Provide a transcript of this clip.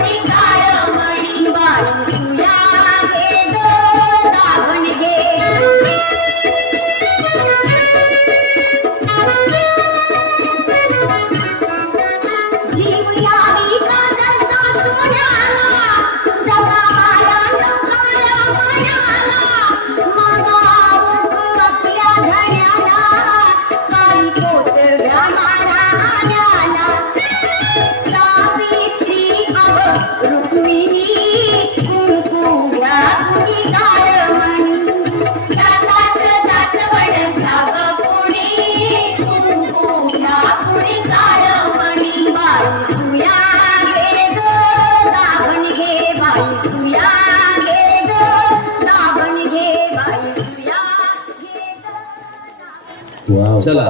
कुणी काळमणी बाई सुया घे ग दाभण घे जीव यावी का जसा सोन्याला जगा माया नकाया मनाला मागावं आपल्या धड्याला काळी पोत घ्या मारा आण्याला सावित्री अव रुक्मिणी कुंकू घ्या कुणी काळमणी दाताच दातवड घ्यावं कुणी कुंकू घ्या कुणी काळमणी बाई सुया घे ग दाभण घे बाई सुया घे ग दाभण घे बाई सुया घे ग चला